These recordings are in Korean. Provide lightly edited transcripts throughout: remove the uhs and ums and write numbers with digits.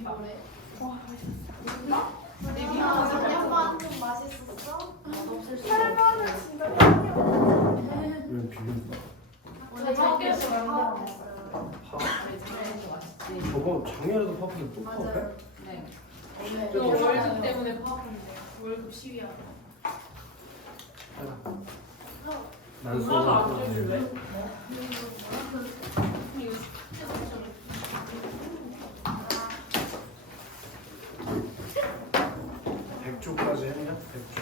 비빔밥. 와 맛있었어. 비빔밥. 작년만 맛있었어? 살만은 진짜 땡겨. 왜 비빔밥? 원래 작년에도 파업 맛있어요. 파? 네, 작년에도 맛있지. 저번 작년에도 파프인데 또 파업해? 맞아요. 네. 오늘 저 월급 때문에 파업했는데 월급 시위하고. 난 엄마가 안 소금. 해줄래? 백조까지 했냐? 백조?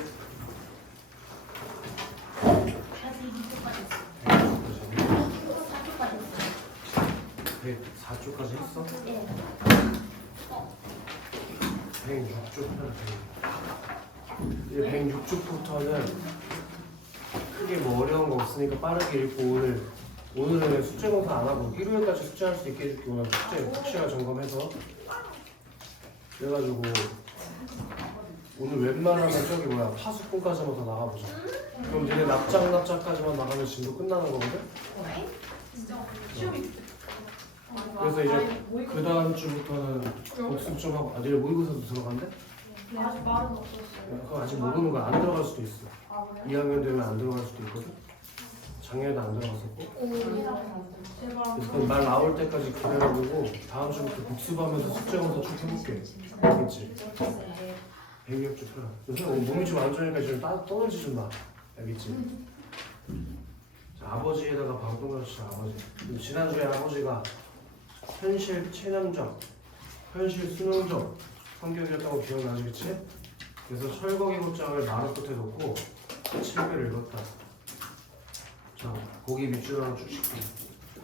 백사조까지 했어? 예. 106조 편 이제 106조부터는 크게 뭐 어려운 거 없으니까 빠르게 읽고 오늘은 숙제 검사 안 하고 일요일까지 숙제할 수 있게 해줄게. 오늘 숙제 혹시나 점검해서 그래가지고 오늘 웬만하면 저기 뭐야 파수꾼까지만 더 나가보자. 그럼 니네 납작까지만 나가면 진도 끝나는 거거든? 진짜 시험이. 그래서 이제 그 다음 주부터는 복습 좀 하고 니네 모의고사도 들어간대? 아직 말은 없었어요. 그거 아직 모르는 거야. 안 들어갈 수도 있어. 아 그래요? 2학년 되면 안 들어갈 수도 있거든? 작년에도 안 들어갔었고. 제발. 그래서 그말 나올 때까지 기다려보고 다음 주부터 복습하면서 숙제 검사 쭉 해볼게. 알겠지? 106주 펴라. 요새 몸이 좀 안 좋으니까 지금 떠들지 좀 마. 알겠지? 자, 아버지에다가 방동엽씨 아버지. 지난주에 아버지가 현실 체념적, 현실 수능적 성격이었다고 기억나시겠지? 그래서 철거기 곧장을 마루 끝에 놓고 책을 읽었다. 자, 고기 밑줄 하나 쭉 씻고.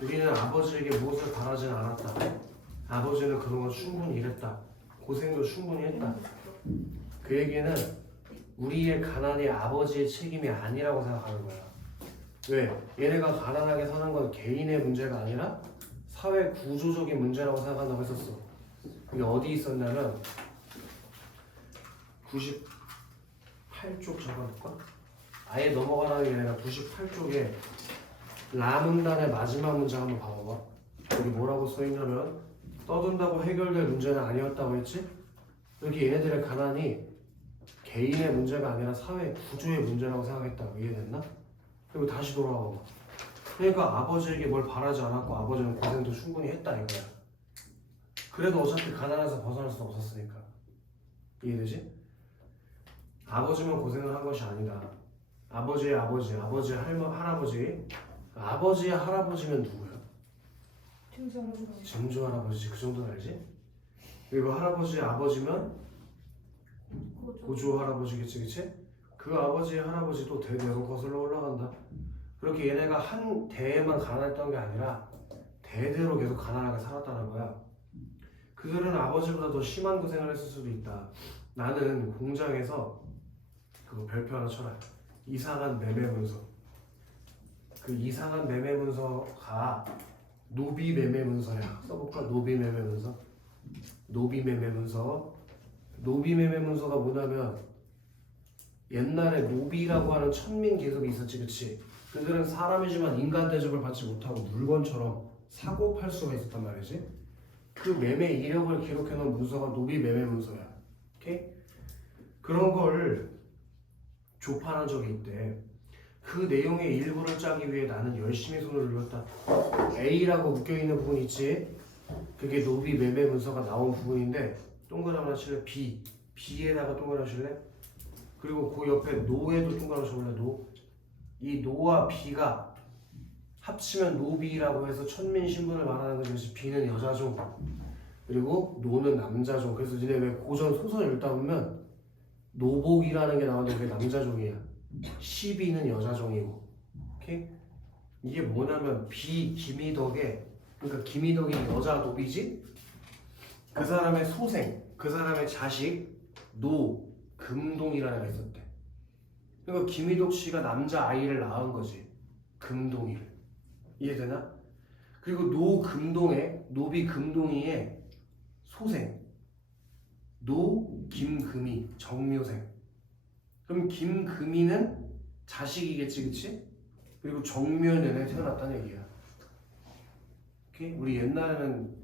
우리는 아버지에게 무엇을 바라진 않았다. 아버지는 그동안 충분히 일했다. 고생도 충분히 했다. 그 얘기는 우리의 가난이 아버지의 책임이 아니라고 생각하는 거야. 왜? 얘네가 가난하게 사는 건 개인의 문제가 아니라 사회 구조적인 문제라고 생각한다고 했었어. 이게 어디 있었냐면 98쪽 잡아볼까? 아예 넘어가라는 게 아니라 98쪽에 라문단의 마지막 문장 한번 봐봐봐. 여기 뭐라고 써있냐면 떠든다고 해결될 문제는 아니었다고 했지? 여기 얘네들의 가난이 개인의 문제가 아니라 사회 구조의 문제라고 생각했다고. 이해됐나? 그리고 다시 돌아와 봐. 그러니까 아버지에게 뭘 바라지 않았고 아버지는 고생도 충분히 했다 이거야. 그래도 어차피 가난해서 벗어날 수 없었으니까. 이해되지? 아버지만 고생을 한 것이 아니다. 아버지의 아버지, 아버지의 할아버지. 아버지의 할아버지면 누구야? 증조 할아버지. 그 정도는 알지? 그리고 할아버지의 아버지면 고조 할아버지겠지, 그치? 그 아버지의 할아버지도 대대로 거슬러 올라간다. 그렇게 얘네가 한 대에만 가난했던 게 아니라 대대로 계속 가난하게 살았다는 거야. 그들은 아버지보다 더 심한 고생을 했을 수도 있다. 나는 공장에서 그거 별표 하나 쳐라. 이상한 매매 문서. 그 이상한 매매 문서가 노비 매매 문서야. 써볼까? 노비 매매 문서. 노비 매매 문서. 노비 매매 문서가 뭐냐면 옛날에 노비라고 하는 천민 계급이 있었지, 그치? 그들은 사람이지만 인간 대접을 받지 못하고 물건처럼 사고 팔 수가 있었단 말이지. 그 매매 이력을 기록해 놓은 문서가 노비 매매 문서야. 오케이? 그런 걸 조판한 적이 있대. 그 내용의 일부를 짜기 위해 나는 열심히 손을 들였다. A라고 묶여있는 부분 있지? 그게 노비 매매 문서가 나온 부분인데 동그라미 하나 칠래? B. B에다가 동그라미 칠래? 그리고 그 옆에 노에도 동그라미 쳐볼래? 노. 이 노와 B가 합치면 노비라고 해서 천민 신분을 말하는 거지. B는 여자종 그리고 노는 남자종. 그래서 니네 왜 고전 소설 읽다 보면 노복이라는 게 나오는데 그게 남자종이야. 시비는 여자종이고. 오케이? 이게 뭐냐면 김희덕의, 그러니까 김희덕이 여자 노비지? 그 사람의 소생, 그 사람의 자식 노금동이라는 애가 있었대. 그러니까 김희덕 씨가 남자 아이를 낳은 거지. 금동이를. 이해되나? 그리고 노금동의, 노비 금동이의 소생 노김금희 정묘생. 그럼 김금희는 자식이겠지, 그치? 그리고 정묘년에 태어났다는 얘기야. 오케이? 우리 옛날에는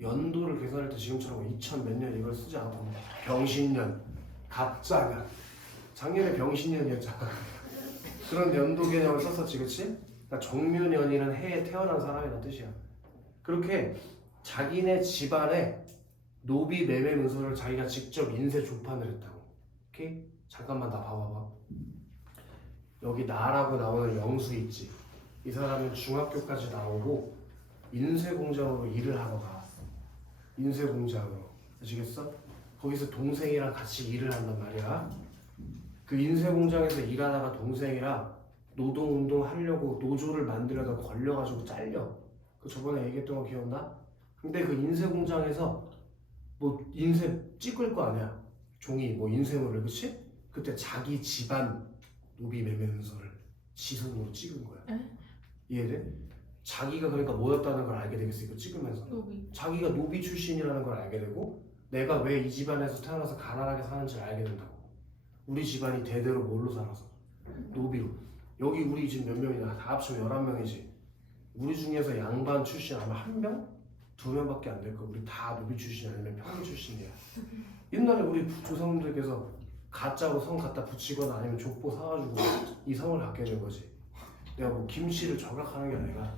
연도를 계산할 때 지금처럼 2000 몇 년 이걸 쓰지 않고 병신년, 갑자년, 작년에 병신년이었잖아. 그런 연도 개념을 썼었지, 그치? 그러니까 정묘년이라는 해에 태어난 사람이라는 뜻이야. 그렇게 자기네 집안에 노비 매매 문서를 자기가 직접 인쇄 조판을 했다고. 오케이? 잠깐만 나 봐봐봐. 여기 나라고 나오는 영수 있지? 이 사람은 중학교까지 나오고 인쇄 공장으로 일을 하러 가. 인쇄 공장으로. 아시겠어? 거기서 동생이랑 같이 일을 한단 말이야. 그 인쇄 공장에서 일하다가 동생이랑 노동운동 하려고 노조를 만들려다 걸려가지고 잘려. 그 저번에 얘기했던 거 기억나? 근데 그 인쇄 공장에서 뭐 인쇄 찍을 거 아니야. 종이 뭐 인쇄물을, 그치? 그때 자기 집안 노비 매매 문서를 지손으로 찍은 거야. 이해돼? 자기가 그러니까 뭐였다는 걸 알게 되겠어. 이거 찍으면서 노비. 자기가 노비 출신이라는 걸 알게 되고 내가 왜 이 집안에서 태어나서 가난하게 사는지를 알게 된다고. 우리 집안이 대대로 뭘로 살아서? 노비로. 여기 우리 집 몇 명이나 다 합치면 11명이지. 우리 중에서 양반 출신 아마 1명? 2명밖에 안 될 거야. 우리 다 노비 출신 아니면 평민 출신이야. 옛날에 우리 조상님들께서 가짜고 성 갖다 붙이거나 아니면 족보 사가지고 이 성을 갖게 된 거지. 내가 뭐 김씨를 저격하는 게 아니라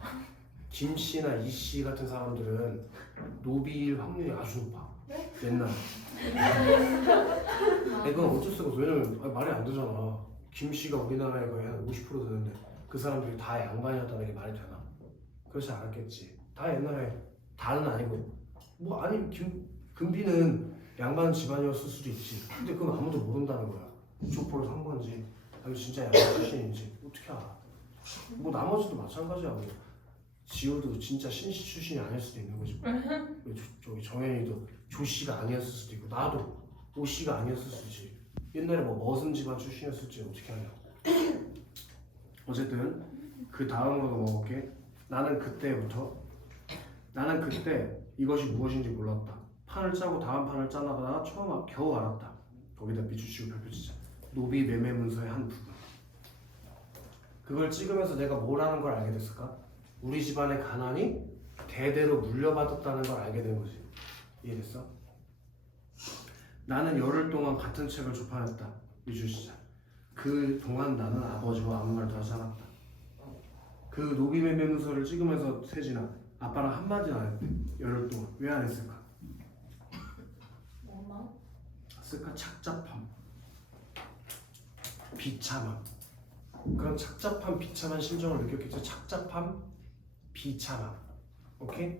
김씨나 이씨 같은 사람들은 노비일 확률이 아주 높아. 옛날에. 그건 어쩔 수가 없어. 왜냐면 말이 안 되잖아. 김씨가 우리나라에 거의 한 50% 되는데 그 사람들이 다 양반이었다는 게 말이 되나? 그렇지 않았겠지. 다 옛날에 다는 아니고 뭐 아니 금비는 양반 집안이었을 수도 있지. 근데 그건 아무도 모른다는 거야. 족보를 산 건지 아니 진짜 양반 출신인지 어떻게 알아? 뭐 나머지도 마찬가지야. 뭐 지호도 진짜 신씨 출신이 아닐 수도 있는 거지. 저기 정현이도 조씨가 아니었을 수도 있고 나도 오씨가 아니었을 수도 있지. 옛날에 뭐 머슴 집안 출신이었을지 어떻게 하냐. 어쨌든 그 다음으로 넘어갈게. 나는 그때 이것이 무엇인지 몰랐다. 판을 짜고 다음 판을 짜나가다가 겨우 알았다. 거기다 비추치고 별표치자. 노비 매매 문서의 한 부분. 그걸 찍으면서 내가 뭐라는 걸 알게 됐을까? 우리 집안의 가난이 대대로 물려받았다는 걸 알게 된 거지. 이해됐어? 나는 열흘 동안 같은 책을 조판했다. 미주시자. 그 동안 나는 아버지와 아무 말도 하지 않았다. 그 노비 매매 문서를 찍으면서 세진아, 아빠랑 한마디도 안 했대. 열흘 동안. 왜 안 했을까? 뭐나? 쓸까? 착잡함, 비참함. 그런 착잡한 비참한 심정을 느꼈겠죠. 착잡함, 비참함. 오케이?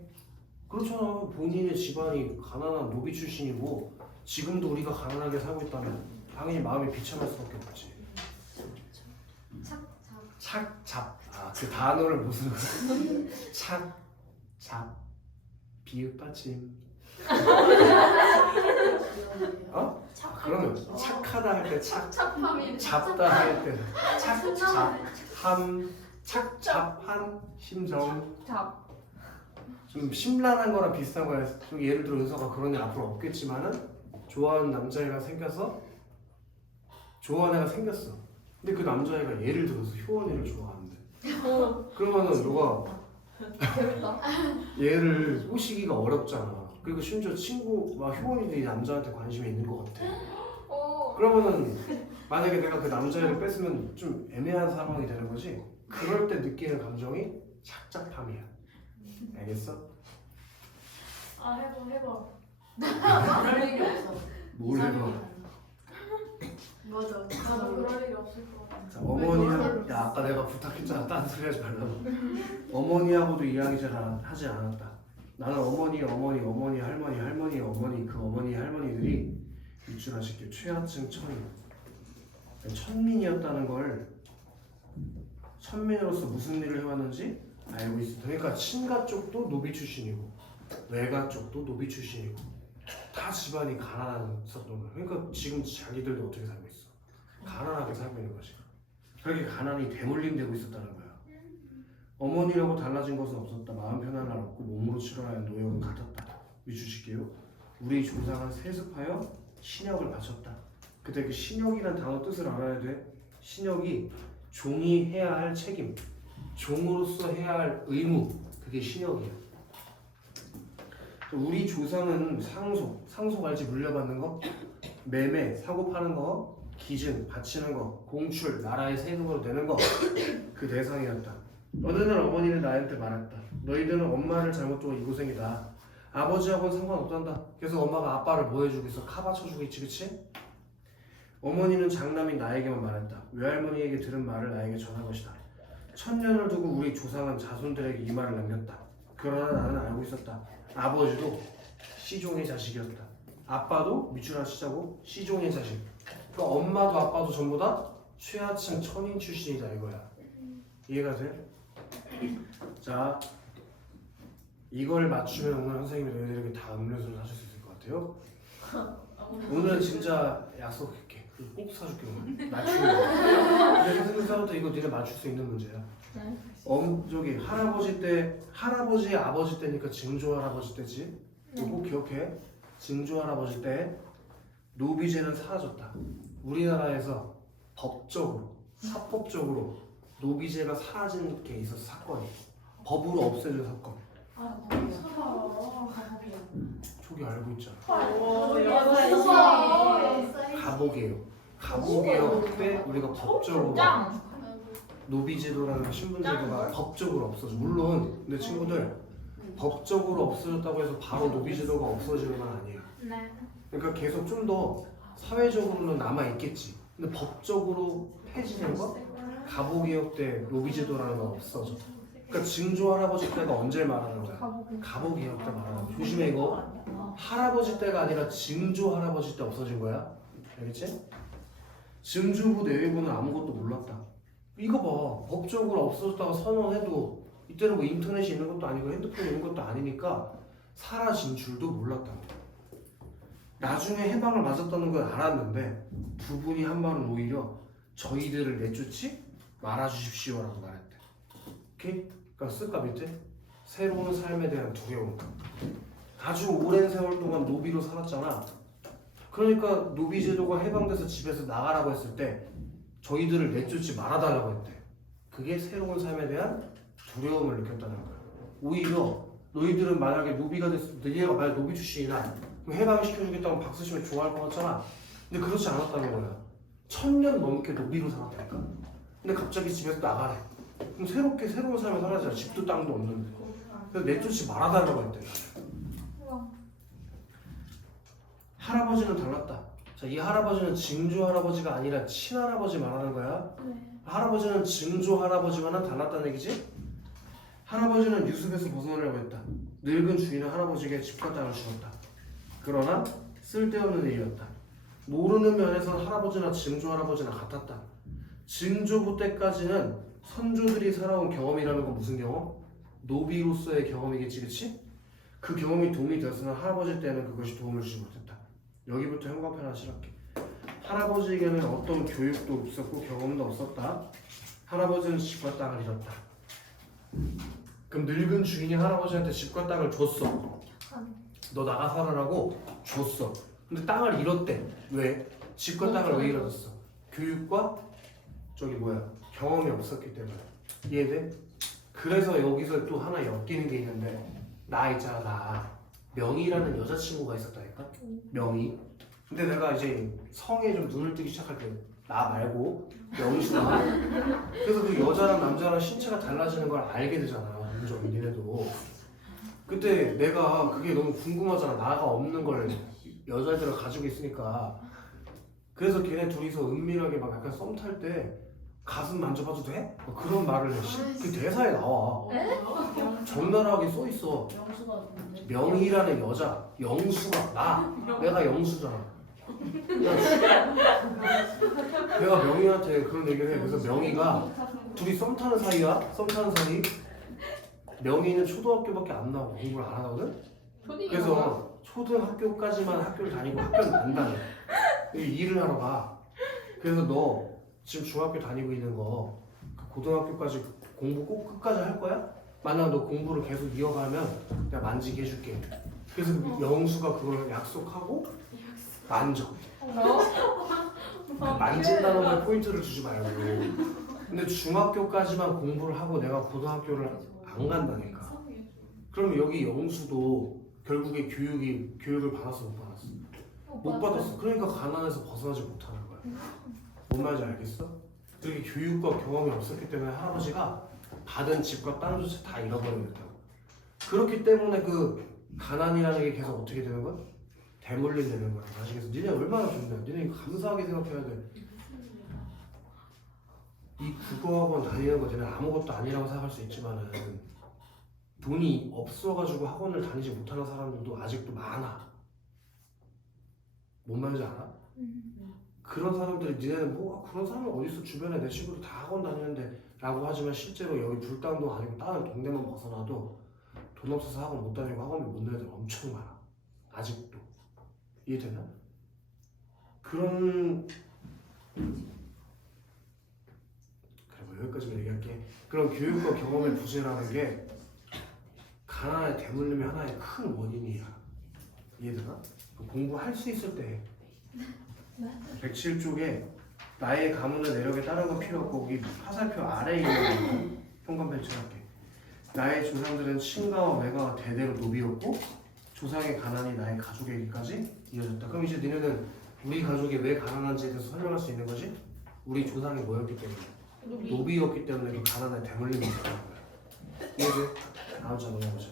그렇잖아. 본인의 집안이 가난한 노비 출신이고 지금도 우리가 가난하게 살고 있다면 당연히 마음이 비참할 수밖에 없지. 착잡. 아, 그 단어를 무슨 착잡 비읍 받침. 어? 그러면 착하다 할 때 착함이. 잡다 할 때 착잡한 심정. 좀 심란한 거랑 비슷한 거야. 좀 예를 들어 은서가 그런 애 앞으로 없겠지만은 좋아하는 남자애가 생겼어. 근데 그 남자애가 예를 들어서 효원이를 좋아하는데. 그러면은 너가 얘를 꼬시기가 어렵잖아. 그리고 심지어 친구와 효원이도 이 남자한테 관심이 있는 것 같아. 그러면은 만약에 내가 그 남자애를 뺐으면 좀 애매한 상황이 되는 거지. 그럴 때 느끼는 감정이 착잡함이야. 알겠어? 아 해봐. 그럴 일이 없어. 뭘 해봐. 맞아. 나도 그럴 일이 없을 것 같아. 자, 어머니하고 야 아까 내가 부탁했잖아. 딴 소리 하지 말라고. 어머니하고도 이야기를 하지 않았다. 나는 어머니, 할머니, 그 어머니, 할머니들이 입주하시길 최하층 천민이었다는 걸 천민으로서 무슨 일을 해왔는지 알고 있어. 그러니까 친가 쪽도 노비 출신이고 외가 쪽도 노비 출신이고 다 집안이 가난했었던 거야. 그러니까 지금 자기들도 어떻게 살고 있어? 가난하게 살고 있는 거지. 그렇게 가난이 대물림되고 있었다는 거야. 어머니라고 달라진 것은 없었다. 마음 편할 날 없고 몸으로 치러야 하는 노역은 같았다. 위주실게요. 우리 조상은 세습하여 신역을 바쳤다. 그때 그 신역이란 단어 뜻을 알아야 돼. 신역이 종이 해야 할 책임, 종으로서 해야 할 의무, 그게 신역이야. 우리 조상은 상속 알지? 물려받는 거, 매매, 사고 파는 거, 기증, 바치는 거, 공출, 나라의 세금으로 내는 거, 그 대상이었다. 어느 날 어머니는 나한테 말했다. 너희들은 엄마를 잘못 두고 이 고생이다. 아버지하고는 상관없단다. 그래서 엄마가 아빠를 뭐 해주고 있어? 카 받쳐주고 있지, 그치? 어머니는 장남인 나에게만 말했다. 외할머니에게 들은 말을 나에게 전한 것이다. 천년을 두고 우리 조상은 자손들에게 이 말을 남겼다. 그러나 나는 알고 있었다. 아버지도 시종의 자식이었다. 아빠도 밑줄 하시자고 시종의 자식. 그 엄마도 아빠도 전부 다 최하층 천인 출신이다 이거야. 이해가 돼? 자, 이걸 맞추면 오늘 선생님이 너희들에게 다 음료수를 사줄 수 있을 것 같아요. 오늘은 진짜 약속할게. 꼭 사줄게 오늘. 맞추는 거. 근데 선생님부터 이거 니네 맞출 수 있는 문제야. 저기 할아버지 때, 할아버지의 아버지 때니까 증조 할아버지 때지. 이거 꼭 기억해. 증조 할아버지 때 노비제는 사라졌다. 우리나라에서 법적으로, 사법적으로 노비제가 사라진 게 있어서 사건이. 법으로 없애준 사건. 아, 무서워. 가복이야. 저기 알고 있잖아. 맞아요. 가복이에요. 가복개혁 때 우리가 법적으로 노비제도라는 신분제도가 법적으로 없어져. 물론 내 친구들 법적으로 없어졌다고 해서 바로 노비제도가 없어지는 건 아니에요. 네. 그러니까 계속 좀 더 사회적으로는 남아 있겠지. 근데 법적으로 폐지된 거? 가복개혁 때 노비제도라는 건 없어져. 그러니까 증조 할아버지 때가 언제 말하는 거야? 가복개혁 때 말하는 거야. 조심해 이거. 할아버지 때가 아니라 증조 할아버지 때 없어진 거야. 알겠지? 증조부 내외부는 아무것도 몰랐다. 이거 봐. 법적으로 없어졌다고 선언해도 이때는 뭐 인터넷이 있는 것도 아니고 핸드폰이 있는 것도 아니니까 사라진 줄도 몰랐다. 나중에 해방을 맞았다는 걸 알았는데 두 분이 한 말은 오히려 저희들을 내쫓지 말아주십시오라고 말했대. 오케이? 그러니까 쓸까 밑에? 새로운 삶에 대한 두려움. 아주 오랜 세월 동안 노비로 살았잖아. 그러니까 노비 제도가 해방돼서 집에서 나가라고 했을 때 저희들을 내쫓지 말아달라고 했대. 그게 새로운 삶에 대한 두려움을 느꼈다는 거야. 오히려 너희들은 만약에 노비가 됐을 때 얘가 만약 노비 출신이나 해방시켜주겠다고 박수 치면 좋아할 것 같잖아. 근데 그렇지 않았다는 거야. 1000년 넘게 노비로 살았다니까. 근데 갑자기 집에서 나가래. 그럼 새로운 삶을 살아야지. 집도 땅도 없는데. 그래서 내쫓지 말아달라고 했대. 할아버지는 달랐다. 자, 이 할아버지는 증조 할아버지가 아니라 친할아버지 말하는 거야. 할아버지는 증조 할아버지와는 달랐다는 얘기지? 할아버지는 유습에서 벗어나려고 했다. 늙은 주인은 할아버지에게 집과 땅을 주었다. 그러나 쓸데없는 일이었다. 모르는 면에서 할아버지나 증조 할아버지나 같았다. 증조부 때까지는 선조들이 살아온 경험이라는 건 무슨 경험? 노비로서의 경험이겠지, 그치? 그 경험이 도움이 되었으나 할아버지 때는 그것이 도움을 주지 못했다. 여기부터 형광펜 하나 칠할게. 할아버지에게는 어떤 교육도 없었고 경험도 없었다. 할아버지는 집과 땅을 잃었다. 그럼 늙은 주인이 할아버지한테 집과 땅을 줬어. 너 나가 살아라고 줬어. 근데 땅을 잃었대. 왜? 집과 땅을 왜 잃어줬어? 교육과 경험이 없었기 때문에. 이해돼? 그래서 여기서 또 하나 엮이는 게 있는데 나 있잖아. 나 명희라는 여자친구가 있었다니까. 명희. 근데 내가 이제 성에 좀 눈을 뜨기 시작할 때 나 말고 명희가 그래서 그 여자랑 남자랑 신체가 달라지는 걸 알게 되잖아. 민정이 니네도. 그때 내가 그게 너무 궁금하잖아. 나가 없는 걸 여자애들을 가지고 있으니까. 그래서 걔네 둘이서 은밀하게 막 약간 썸 탈 때 가슴 만져봐도 돼? 막 그런 말을 해. 그 대사에 나와. 적나라하게 써있어. 영수가 누군데? 명희라는 여자, 영수가 내가 영수잖아. 내가 명희한테 그런 얘기를 해. 그래서 명희가 둘이 썸 타는 사이야. 썸 타는 사이. 명희는 초등학교밖에 안 나오고 공부를 안 하거든. 그래서 초등학교까지만 학교를 다니고 학교는 안 다녀. 일을 하러 가. 그래서 너 지금 중학교 다니고 있는 거 고등학교까지 공부 꼭 끝까지 할 거야? 만약 너 공부를 계속 이어가면 내가 만지게 해줄게. 그래서 영수가 그걸 약속하고 만져. 만진다는 걸 포인트를 주지 말고. 근데 중학교까지만 공부를 하고 내가 고등학교를 안 간다니까. 그럼 여기 영수도 결국에 교육을 받았어 못 받았어? 못 받았어. 그러니까 가난에서 벗어나지 못하는 거야. 뭔 말인지 알겠어? 그렇게 교육과 경험이 없었기 때문에 할아버지가 받은 집과 땅조차 다 잃어버리겠다고. 그렇기 때문에 그 가난이라는 게 계속 어떻게 되는 거야? 대물림 되는 거야. 아시겠어? 니네 얼마나 좋냐? 니네 이거 감사하게 생각해야 돼. 이 국어학원 다니는 거 니네 아무것도 아니라고 생각할 수 있지만은 돈이 없어가지고 학원을 다니지 못하는 사람들도 아직도 많아. 뭔 말인지 알아? 그런 사람들이 니네는 뭐 그런 사람이 어딨어 주변에 내 친구도 다 학원 다니는데 라고 하지만 실제로 여기 불당도 아니고 다른 동네만 벗어나도 돈 없어서 학원 못 다니고 학원비 못 내는 애들 엄청 많아. 아직도. 이해되나? 그런 그래 뭐 여기까지만 얘기할게. 그런 교육과 경험의 부재라는 게 가난의 대물림의 하나의 큰 원인이야. 이해되나? 공부할 수 있을 때 107쪽에 나의 가문의 내력에 다른 건 필요 없고 거기 화살표 아래에 있는 현관 벤치할게. 나의 조상들은 친가와 외가와 대대로 노비였고 조상의 가난이 나의 가족에게까지 이어졌다. 그럼 이제 니네는 우리 가족이 왜 가난한지에 대해서 설명할 수 있는 거지? 우리 조상이 뭐였기 때문에? 노비였기 때문에 그 가난의 대물림이 있었던 거야. 이해돼? 다음 장 넘어가자.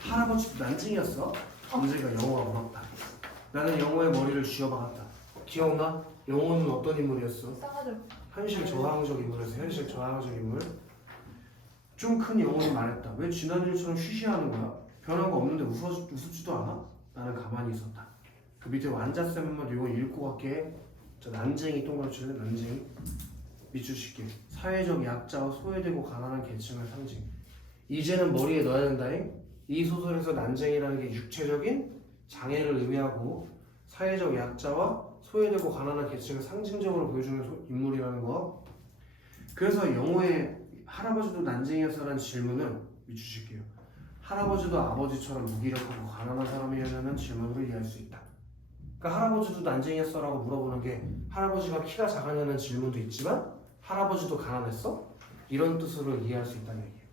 할아버지도 난징이었어. 남자가 영어가 고맙다. 나는 영어의 머리를 쥐어박았다. 기억나? 영어는 어떤 인물이었어? 싸가죠. 현실 저항적 인물에서 현실 저항적 인물. 좀 큰 영혼이 말했다. 왜 지난주처럼 쉬쉬하는 거야? 변한 거 없는데 웃지도 않아? 나는 가만히 있었다. 그 밑에 완자쌤만 이거 읽고 갈게. 저 난쟁이 동그랗게 칠래? 난쟁이. 밑줄 칠게. 사회적 약자와 소외되고 가난한 계층의 상징. 이제는 머리에 넣어야 된다잉. 이 소설에서 난쟁이라는 게 육체적인 장애를 의미하고 사회적 약자와 소외되고 가난한 계층을 상징적으로 보여주는 인물이라는 거. 그래서 영어에 할아버지도 난쟁이였어라는 질문은 밑주실게요. 할아버지도 아버지처럼 무기력하고 가난한 사람이라는 질문으로 이해할 수 있다. 그러니까 할아버지도 난쟁이였어라고 물어보는 게 할아버지가 키가 작았냐는 질문도 있지만 할아버지도 가난했어? 이런 뜻으로 이해할 수 있다는 얘기예요.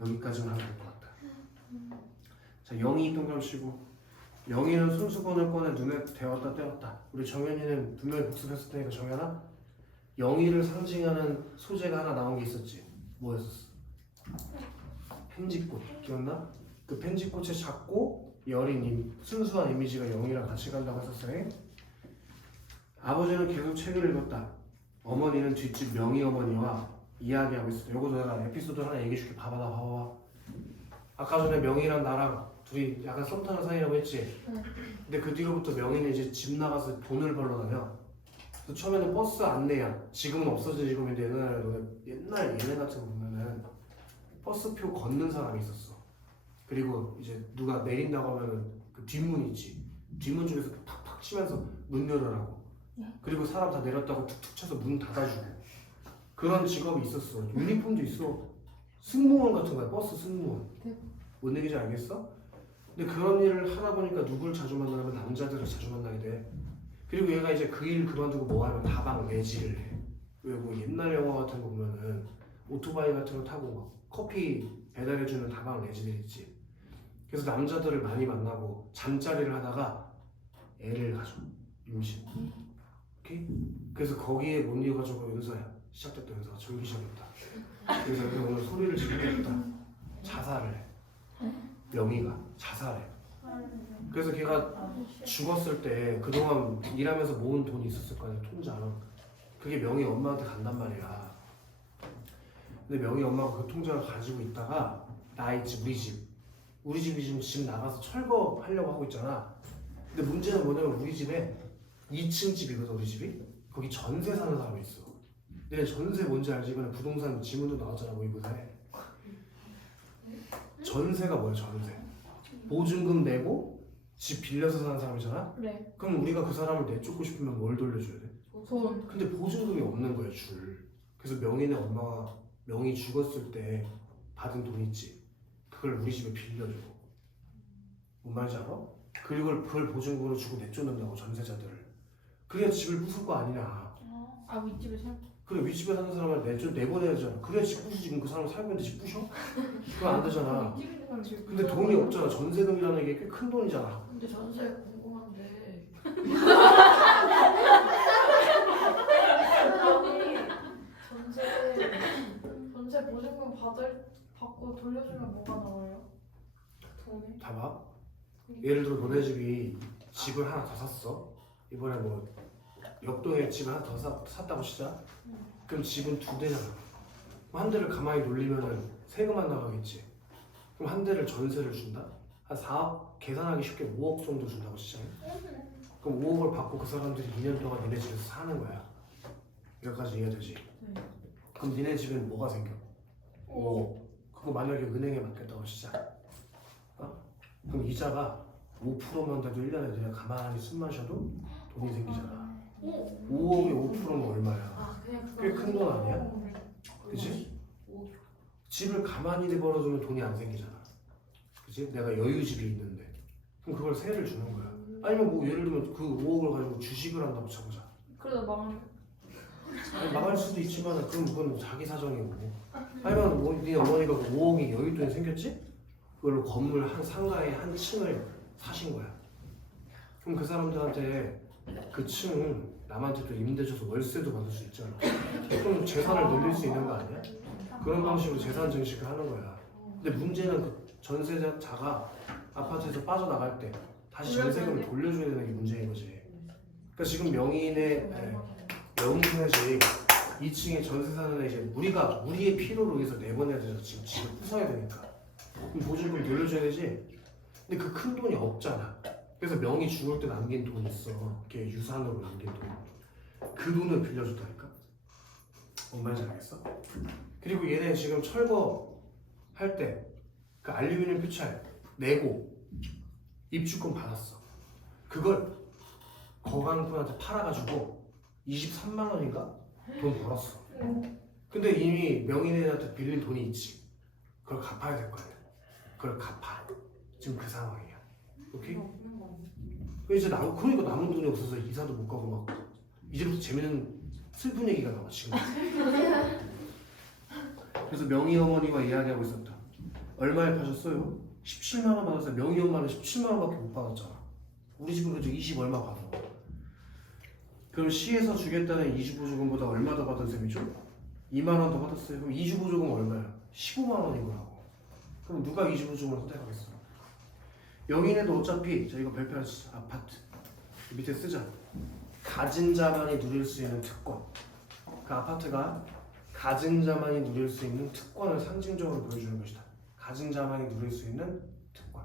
여기까지만 하면 될 것 같다. 자, 영희 동그라미 치고 영희는 손수건을 꺼내 눈에 대었다 떼었다. 우리 정연이는 분명히 복습했을 테니까 정연아, 영희를 상징하는 소재가 하나 나온 게 있었지. 뭐였었어? 펜지꽃. 기억나? 그 펜지꽃의 작고 여린 순수한 이미지가 영희랑 같이 간다고 했었어요. 아버지는 계속 책을 읽었다. 어머니는 뒷집 명희 어머니와 이야기하고 있었다. 요거도 내가 에피소드 하나 얘기해줄게. 봐봐. 아까 전에 명희랑 나랑 둘이 약간 썸 타는 사이라고 했지? 근데 그 뒤로부터 명희는 이제 집 나가서 돈을 벌러 다녀. 그래서 처음에는 버스 안내야. 지금은 없어진 직업인데 옛날 얘네 같은 거 보면은 버스표 걷는 사람이 있었어. 그리고 이제 누가 내린다고 하면은 그 뒷문 있지. 뒷문 쪽에서 탁탁 치면서 문 열으라고. 그리고 사람 다 내렸다고 툭툭 쳐서 문 닫아주고. 그런 직업이 있었어. 유니폼도 있어. 승무원 같은 거야. 버스 승무원. 뭔 얘기인지 알겠어? 근데 그런 일을 하다 보니까 누굴 자주 만나면 남자들을 자주 만나게 돼. 그리고 얘가 이제 그 일 그만두고 뭐 하면 다방 내지를 해. 왜 뭐 옛날 영화 같은 거 보면은 오토바이 같은 거 타고 막 커피 배달해주는 다방 내지들 있지. 그래서 남자들을 많이 만나고 잠자리를 하다가 애를 가져. 임신. 오케이? 그래서 거기에 못 이어가지고 연서야. 시작됐다. 연서가 전기 시작했다. 그래서 오늘 소리를 지르겠다. 자살을 해. 명희가 자살해. 그래서 걔가 죽었을 때 그동안 일하면서 모은 돈이 있었을 거 아니야. 통장. 그게 명희 엄마한테 간단 말이야. 근데 명희 엄마가 그 통장을 가지고 있다가 나 있지 우리 집이 지금 집 나가서 철거하려고 하고 있잖아. 근데 문제는 뭐냐면 우리 집에 2층 집이거든. 우리 집이 거기 전세 사는 사람이 있어. 근데 전세 뭔지 알지? 이번에 부동산 지문도 나왔잖아. 모의고사에. 전세가 뭐야? 전세 보증금 내고 집 빌려서 사는 사람이잖아? 네. 그럼 우리가 그 사람을 내쫓고 싶으면 뭘 돌려줘야 돼? 돈. 근데 보증금이 없는 거야 줄. 그래서 명희네 엄마가 명희 죽었을 때 받은 돈 있지? 그걸 우리 집에 빌려줘. 뭔 말인지 알아? 그걸 보증금으로 주고 내쫓는다고 전세자들을. 그래야 집을 부술 거 아니냐. 아 윗집에 살. 그래 윗집에 사는 사람을 좀 내보내야 되잖아. 그래 집 부수지. 지금 그 사람 살고 있는데 집 부셔? 그건 안 되잖아. 근데 돈이 없잖아. 전세금이라는 게 꽤 큰 돈이잖아. 근데 전세 궁금한데. 전세 보증금 받고 돌려주면 뭐가 나와요? 돈이? 봐봐. 예를 들어 너네 집이 집을 하나 더 샀어. 이번에 뭐 옆동에 집을 하나 더 샀다고 치자. 그럼 집은 2대잖아. 한 대를 가만히 놀리면은 세금만 나가겠지. 그럼 한 대를 전세를 준다? 한 4억, 계산하기 쉽게 5억 정도 준다고 치자. 그럼 5억을 받고 그 사람들이 2년 동안 니네 집에서 사는 거야. 여기까지 이해되지? 그럼 니네 집에는 뭐가 생겨? 5억. 그거 만약에 은행에 맡겼다고 치자. 그럼 이자가 5%만 돼도 1년에 내가 가만히 숨 마셔도 돈이 생기잖아. 5억에 5%면 얼마야? 꽤 큰 돈 아니야? 그치? 집을 가만히 내버려두면 돈이 안 생기잖아. 그치? 내가 여유집이 있는데 그럼 그걸 세를 주는 거야. 아니면 뭐 예를 들면 그 5억을 가지고 주식을 한다고 쳐보자. 그러다 망할. 망할 수도 있지만 그건 자기 사정이고. 아니면 뭐, 네 어머니가 그 5억이 여윳돈이 생겼지? 그걸로 건물 한 상가에 한 층을 사신 거야. 그럼 그 사람들한테 그 층 남한테 또 임대 줘서 월세도 받을 수 있잖아. 그럼 재산을 늘릴 수 있는 거 아니야? 그런 방식으로 재산 증식을 하는 거야. 근데 문제는 그 전세자가 아파트에서 빠져나갈 때 다시 전세금을 돌려줘야 되는 게 문제인 거지. 그러니까 지금 명인의 명인의 집 2층에 전세 사는 애 이제 우리의 필요로 위해서 내보내야 돼서 지금 집을 부숴야 되니까. 그럼 보증금 돌려줘야 되지. 근데 그 큰 돈이 없잖아. 그래서 명이 죽을 때 남긴 돈이 있어. 이렇게 유산으로 남긴 돈. 그 돈을 빌려줬다니까. 뭔 말인지 알겠어? 그리고 얘네 지금 철거할 때 그 알루미늄 퓨찰 내고 입주권 받았어. 그걸 거강꾼한테 팔아가지고 23만 원인가 돈 벌었어. 근데 이미 명인애한테 빌린 돈이 있지. 그걸 갚아야 될 거 아니야. 그걸 갚아. 지금 그 상황이야. 오케이? 이제 그러니까 남은 돈이 없어서 이사도 못 가고 막 이제부터 재밌는 슬픈 얘기가 나와 지금. 그래서 명희 어머니와 이야기하고 있었다. 얼마에 파셨어요? 17만 원 받았어요. 명희 엄마는 17만 원밖에 못 받았잖아. 우리 집은 그래도 20 얼마 받아. 그럼 시에서 주겠다는 이주보조금보다 얼마 더 받은 셈이죠? 2만 원 더 받았어요. 그럼 이주보조금 얼마야? 15만 원인 거라고. 그럼 누가 이주보조금을 선택하겠어? 영인에도 어차피 자 이거 별표하지. 아파트 밑에 쓰자. 가진 자만이 누릴 수 있는 특권. 그 아파트가 가진 자만이 누릴 수 있는 특권을 상징적으로 보여주는 것이다. 가진 자만이 누릴 수 있는 특권.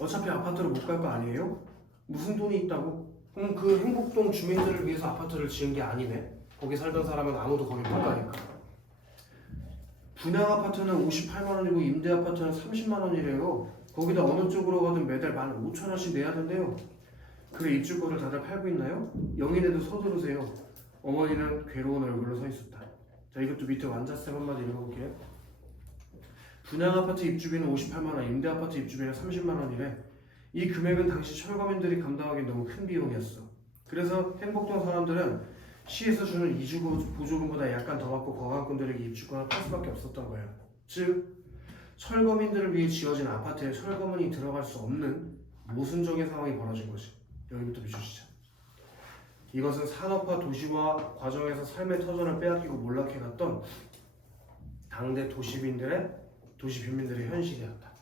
어차피 아파트로 못 갈 거 아니에요? 무슨 돈이 있다고? 그럼 그 행복동 주민들을 위해서 아파트를 지은 게 아니네. 거기 살던 사람은 아무도 거기 못 가니까. 분양 아파트는 58만 원이고 임대 아파트는 30만 원이래요. 거기다 어느 쪽으로 가든 매달 15,000원씩 내야 된대요. 그래 입주권을 다들 팔고 있나요? 영인에도 서두르세요. 어머니는 괴로운 얼굴로 서 있었다. 자 이것도 밑에 완자쌤 한마디 읽어볼게요. 분양 아파트 입주비는 58만 원, 임대 아파트 입주비는 30만 원이래. 이 금액은 당시 철거민들이 감당하기 너무 큰 비용이었어. 그래서 행복동 사람들은 시에서 주는 이주 보조금보다 약간 더 받고 거강꾼들에게 입주권을 팔 수밖에 없었던 거예요. 즉 철거민들을 위해 지어진 아파트에 철거문이 들어갈 수 없는 모순적인 상황이 벌어진 거지. 여기부터 비추시죠. 이것은 산업화 도시화 과정에서 삶의 터전을 빼앗기고 몰락해갔던 당대 도시빈민들의 현실이었다.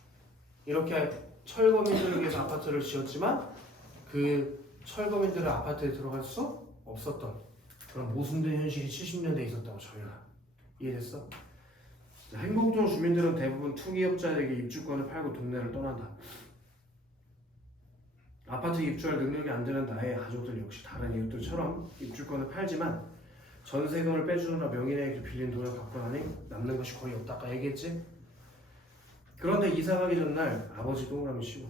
이렇게 철거민들을 위해서 아파트를 지었지만 그 철거민들의 아파트에 들어갈 수 없었던 그런 모순된 현실이 70년대에 있었다고 저희가 이해됐어? 행복동 주민들은 대부분 투기업자에게 입주권을 팔고 동네를 떠난다. 아파트 입주할 능력이 안 되는 나의 가족들 역시 다른 이웃들처럼 입주권을 팔지만 전세금을 빼주느라 명인에게 빌린 돈을 갚고 나니 남는 것이 거의 없다. 아까 얘기했지? 그런데 이사 가기 전날 아버지 동그라미 치고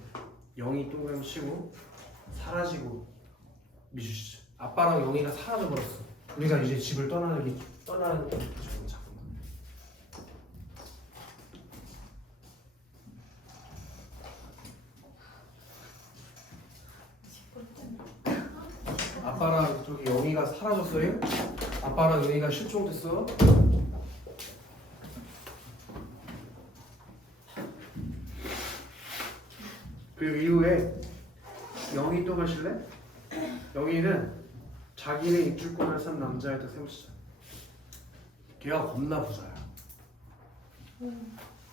영희 동그라미 치고 사라지고 미주시죠. 아빠랑 영희가 사라져버렸어. 우리가 이제 집을 떠나는 잠깐만. 아빠랑 저기 영희가 사라졌어요. 아빠랑 은희가 실종됐어. 그리고 이후에 영희 또 가실래? 영희는 자기네 입주권을 산 남자애들 세우시자. 걔가 겁나 부자야.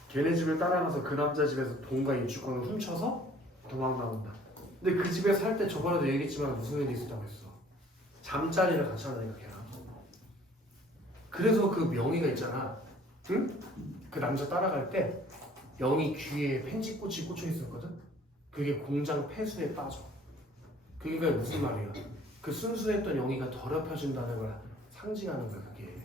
걔네 집을 따라가서 그 남자 집에서 돈과 입주권을 훔쳐서 도망 나온다. 근데 그 집에 살 때 저번에도 얘기했지만 무슨 일이 있었다고 했어. 잠자리를 같이 하다니까 걔랑. 그래서 그 명의가 있잖아. 응? 그 남자 따라갈 때 영희 귀에 펜지꽃이 꽂혀 있었거든. 그게 공장 폐수에 빠져. 그게 무슨 말이야? 그 순수했던 영희가 더럽혀진다는 걸 상징하는 거야 그게.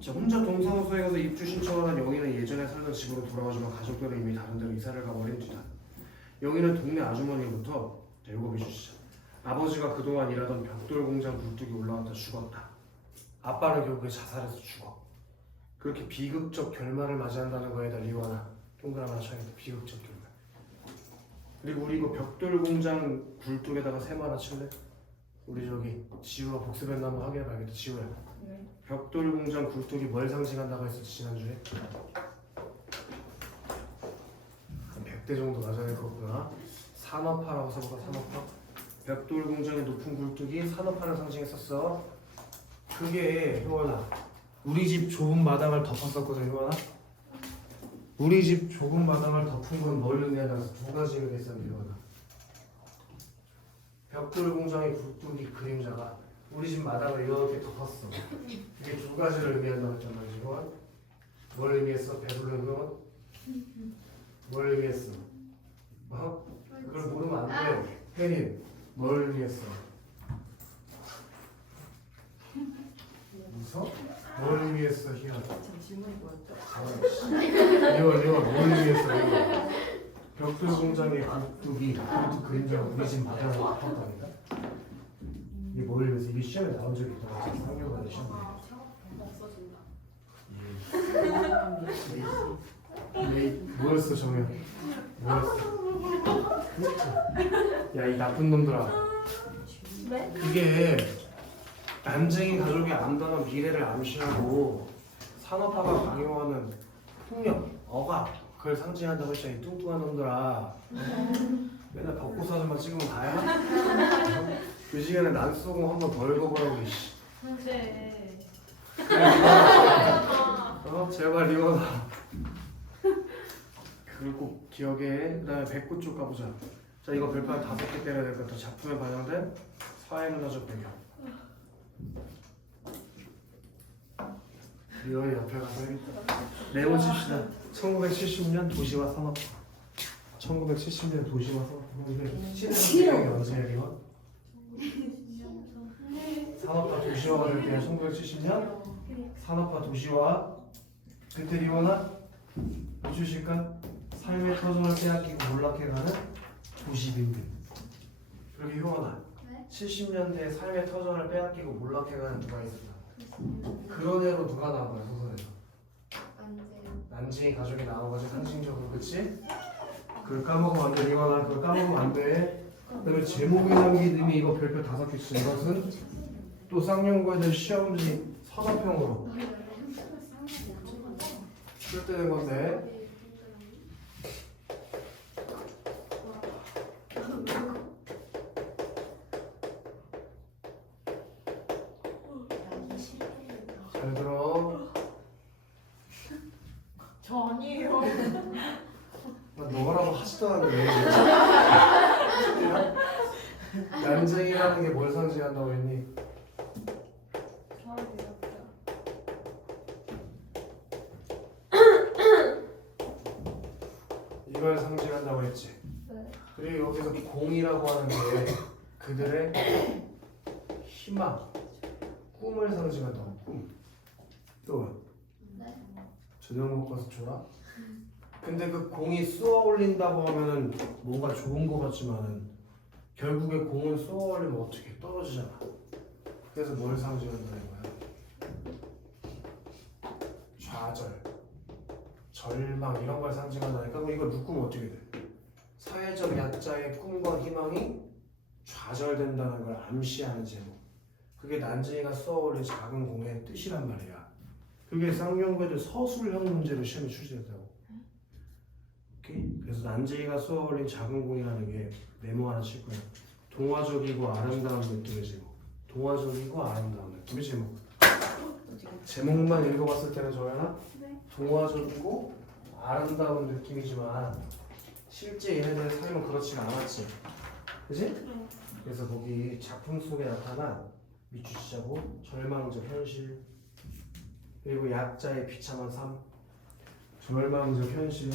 자, 혼자 동사무소에 가서 입주 신청을 한 영희는 예전에 살던 집으로 돌아가지만 가족들은 이미 다른 데로 이사를 가버린 뒤다. 영희는 동네 아주머니부터 읽어봐 주시죠. 아버지가 그동안 일하던 벽돌 공장 굴뚝이 올라왔다 죽었다. 아빠는 결국에 자살해서 죽어. 그렇게 비극적 결말을 맞이한다는 거에다 리와나 동그라미 하나 쳐야겠다. 비극적 결말. 그리고 우리 이거 벽돌 공장 굴뚝에다가 세모 하나 칠래? 우리 저기 지우가 복습했나 한번 확인해봐야겠다. 지우야. 네. 벽돌 공장 굴뚝이 뭘 상징한다고 했었지 지난주에? 100대 정도 맞아야 될 거구나. 산업화라고 써볼까? 산업화? 벽돌 공장의 높은 굴뚝이 산업화를 상징했었어. 그게 효원아 우리 집 좁은 마당을 덮었었거든. 효원아 우리 집 좁은 마당을 덮은 건 뭘 의미하냐면서 두 가지 의미했었는데 효원아 벽돌 공장의 굴뚝이 그림자가 우리 집 마당을 이렇게 덮었어. 그게 두 가지를 의미한다고 했단 말이지. 효원 뭘 의미했어? 배불른 효원 뭘 의미했어? 어? 그걸 모르면 안 돼. 혜린 뭘 의미했어? 웃어? 뭘 의미했어? 희연 지금 질문이 뭐였죠? 이거 뭘 의미했어? 이거 벽돌 공장의 굴뚝이 굴뚝 그림자가 우리 집 마당을 덮었다니까? 이게 뭘 의미했어? 이게 시험에 나온 적이 있잖아. 상교관의 시험에. 없어진다. 뭐였어 정현? 뭐였어? 야 이 나쁜 놈들아. 네? 그게 난쟁이 가족의 암담한 미래를 암시하고 산업화가 강요하는 폭력, 억압 그걸 상징한다고 했잖아. 이 뚱뚱한 놈들아. 맨날 벚꽃 사진만 찍으면 다야? 그 시간에 난소공 한번 더 읽어보라고. 이씨. 근데 제발 리워놔. 그걸 꼭 기억해. 그 다음에 백구 쪽 가보자. 자 이거 별판 5개 때려야 될 것 같아. 작품에 반영된 사회문화적 배경. 리워의 옆에 가서 해야겠다. 네모 칩시다. 1970년 도시와 산업화. 1970년 도시와 산업화. 근데 시대적 배경이 언제야 리워? 산업화 도시화가 될 때는 1970년 산업화 도시화. 그때 리워나 해주실까? 삶의 터전을 빼앗기고 몰락해가는 도시빈들. 그리고 효원아 네? 70년대에 삶의 터전을 빼앗기고 몰락해가는 누가 있었다? 그런 애로 누가 나온 거야 소설에서? 난징이 가족이 나와가지고 상징적으로. 그치? 그걸 까먹으면 안 돼. 리워나 그걸 까먹으면 안 돼. 그다음에 제목에 남긴 의미 이거 별표 5개 치. 이것은 또 쌍용고에 대한 시험지 서사평으로 출제된 건데 잘 들어. 저 아니에요. 나 너라고 하지도 않는데 난쟁이라는 게 뭘 상징한다고 했니? 이걸 상징한다고 했지. 네. 그리고 여기서 공이라고 하는 게 그들의 희망, 꿈을 상징한다고. 꿈. 또 저녁 먹고 와서 줘라. 근데 그 공이 쏘아 올린다고 하면은 뭔가 좋은 거 같지만은 결국에 공은 쏘아 올리면 어떻게 떨어지잖아. 그래서 뭘 상징한다는 거야? 좌절, 절망 이런 걸 상징한다니까. 그럼 이걸 묶으면 어떻게 돼? 사회적 약자의 꿈과 희망이 좌절된다는 걸 암시하는 제목. 그게 난쟁이가 써올린 작은 공의 뜻이란 말이야. 그게 쌍용고에도 서술형 문제로 시험에 출제됐다고. 오케이? 그래서 난쟁이가 써올린 작은 공이라는 게 메모 하나 칠 거야. 동화적이고 아름다운 느낌의 제목. 동화적이고 아름다운 느낌의 제목. 제목만 읽어봤을 때는 저야나 네. 동화적이고 아름다운 느낌이지만 실제 얘네들의 삶은 그렇지가 않았지. 그지? 그래서 거기 작품 속에 나타난 미추시자고 절망적 현실 그리고 약자의 비참한 삶 절망적 현실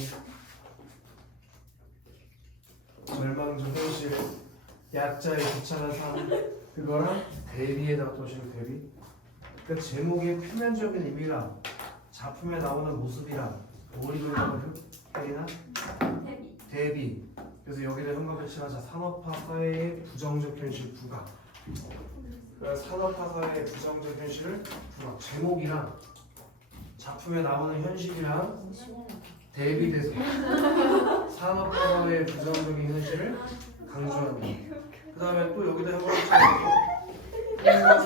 약자의 비참한 삶 그거랑 대비에다가 또시는 대비 그 제목의 표면적인 의미랑 작품에 나오는 모습이랑 뭘 이루거든? 혜리나? 대비 그래서 여기를 한번같이하자 산업화 사회의 부정적 현실 부각 그래서 산업화 사회의 부정적 현실을 부각 제목이랑 작품에 나오는 현실이랑 대비돼서 산업화 사회의 부정적인 현실을 강조한다. 그 다음에 또 여기다 한번같이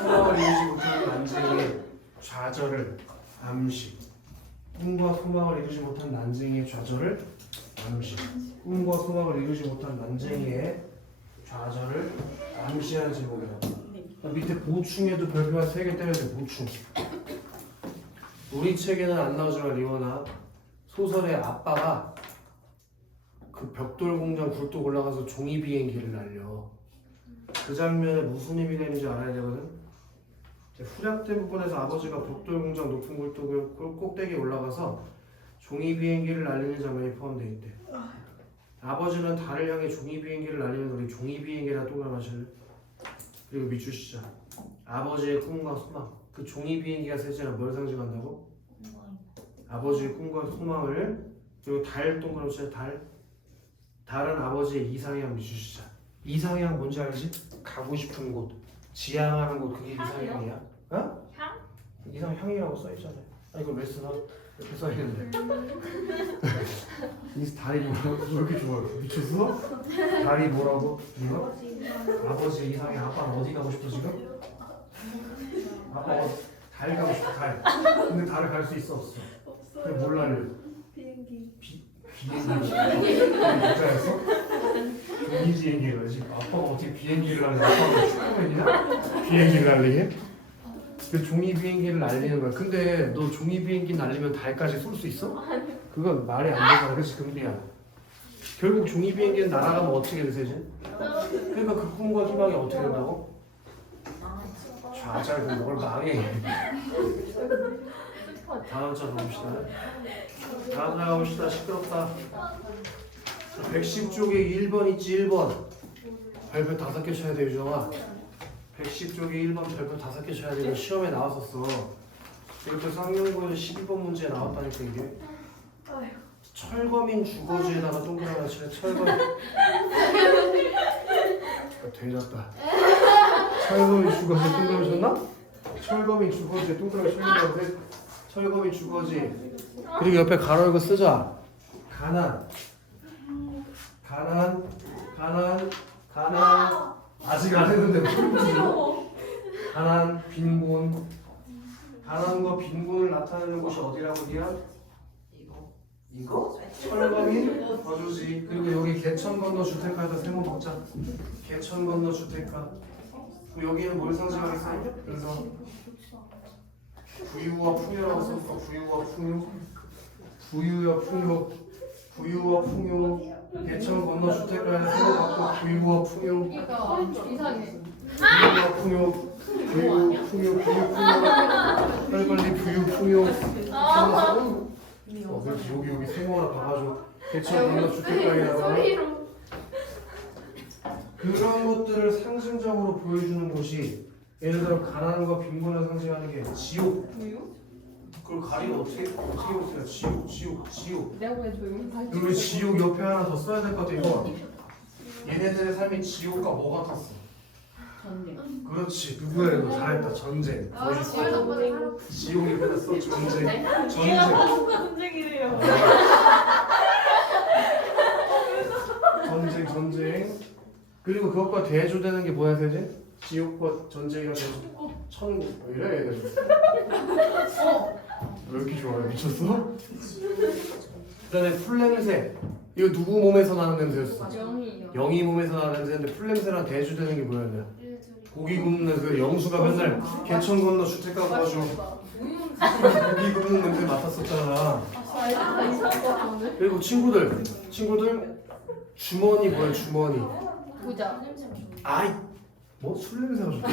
소망을 이루지 못하는 난쟁이의 좌절을 암시 꿈과 소망을 이루지 못한 난쟁이의 좌절을 암시 꿈과 소망을 이루지 못한 난쟁이의 좌절을 암시하는 제목이야. 밑에 보충에도 별표가 3개 떼야 돼. 보충. 우리 책에는 안 나오지만 리원아 소설의 아빠가 그 벽돌 공장 굴뚝 올라가서 종이 비행기를 날려. 그 장면에 무슨 의미가 있는지 알아야 되거든. 후략된 부분에서 아버지가 벽돌 공장 높은 굴뚝을 꼭대기에 올라가서 종이 비행기를 날리는 장면이 포함되어 있대. 아버지는 달을 향해 종이 비행기를 날리면서 우리 종이 비행기라 동감하실래? 그리고 미추시자 아버지의 꿈과 소망 그 종이 비행기가 세제가 뭘 상징한다고? 아버지의 꿈과 소망을 그리고 달 동그라미 치자 달은 아버지의 이상향 미추시자 이상향 뭔지 알지? 가고 싶은 곳 지향하는 곳 그게 이상향이야. 어? 향? 이상향이라고 써있잖아. 아 이거 왜 쓰나? 이렇게 써있는데 이 달이 뭐라고? 왜 이렇게 좋아요? 미쳤어? 달이 뭐라고? 이거? 아버지 이상향 아빠는 어디 가고 싶어 지금? 아빠 달 가고 싶어 달 근데 달을 갈 수 있어 없어? 근데 뭘 날려? 비행기. 비행기 부자였어? 종이 비행기를 하지 아빠가 어떻게 비행기를 날려 아빠가 슈퍼맨이야? 비행기를 날리게? 그 종이 비행기를 날리는 거야. 근데 너 종이 비행기 날리면 달까지 쏠 수 있어? 그건 말이 안 되잖아. 그치 금비야. 결국 종이 비행기는 날아가면 어떻게 되지? 그러니까 그 꿈과 희망이 어떻게 된다고? 좌절된다. 뭘 망해. 다음 장 가봅시다. 다음 장 가봅시다. 시끄럽다. 110쪽에 1번 있지 1번. 별표 5개 쳐야 돼 유정아. 110쪽에 1번 별표 5개 쳐야 돼. 시험에 나왔었어. 이렇게 쌍용고에서 12번 문제에 나왔다니까 이게. 철거민 주거지에다가 동그라미 치래. 철거민. 되졌다. 철거민 주거지에 동그라미 쳤나? 철거민 주거지에 동그라미 쳤는데 철거민 주거지. 그리고 옆에 가로 열고 쓰자. 가난. 아직 안 했는데 뭐 가난, 빈곤. 가난과 빈곤을 나타내는 곳이 어디라고 니야? 이거? 철거민 거주지. 그리고 여기 개천 건너 주택가에다 세모 먹자. 개천 건너 주택가. 그럼 여기는 뭘 상징하겠어? 그래서 부유와 풍요라고 썼어. 부유와 풍요. 부유와 풍요. 개천 건너 주택가에다 세모 받고 부유와 풍요. 이거 이상해. 부유와 풍요. 부유 빨리 부유 풍요. 그래서 여기 세모 하나 봐가지고 개천 건너 주택가에다가 그런 것들을 상징적으로 보여주는 곳이 예를 들어 가난과 빈곤을 상징하는 게 지옥. 그걸 가리면 어떻게 보세요? 지옥. 내가 왜 조용히 다 여기 지옥 옆에 하나 더 써야 될 것 같아 이거. 얘네들의 삶이 지옥과 뭐 같았어? 전쟁. 그렇지. 누구야 이거 잘했다. 전쟁. 지옥 옆에다 써. 전쟁. 전쟁이래요. 전쟁. 그리고 그것과 대조되는 게 뭐야 되지? 지옥과 전쟁이랑 천국 뭐 이래 얘들. 왜 이렇게 좋아해? 미쳤어? 그다음에 풀냄새. 이거 누구 몸에서 나는 냄새였어? 영이요. 영희 몸에서 나는 냄새인데 풀냄새랑 대조되는 게 뭐였냐? 고기 굽는 그 영수가 맨날 개천 건너 주택가 가가지고 고기 굽는 냄새 맡았었잖아. 그리고 친구들 주머니 뭐야 주머니? 보자. 아이 뭐 술 냄새가 좋다.